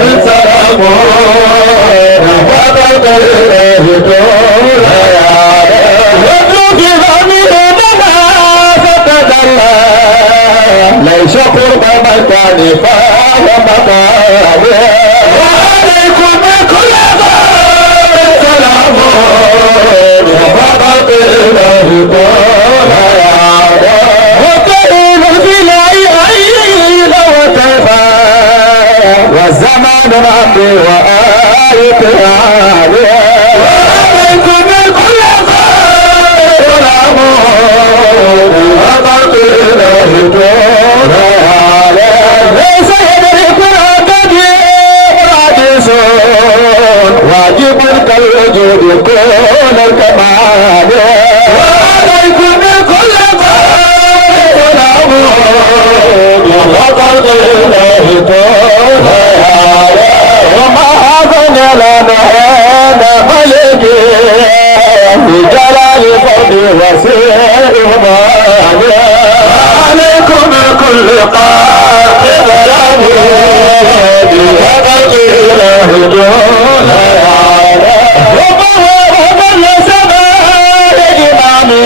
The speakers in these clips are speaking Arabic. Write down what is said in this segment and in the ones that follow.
سلام وفقط الله طول يدعو في ضمير فتدلى ليس قرب مكان فهو مكان وعليكم كل سلام وفقط الله طول وطيل بالعين وتفا والزمان ربي وآية عالية وعليكم كل سلام وفقط الله طول ليس يدرك القدير عاجزون واجب كالوجود كل الكمال وعليكم كل سلام وفقط الله طول وما هذا لنا ملكي بجلال فضل وسير عليكم كل قاتل بفضل الله طول ومن سماء إمامي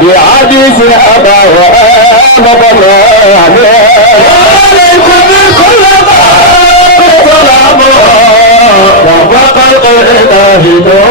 بعجيز أبا وأنا بلاني وعليكم كل سلام وفقط الله طول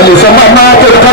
لسما ما ترك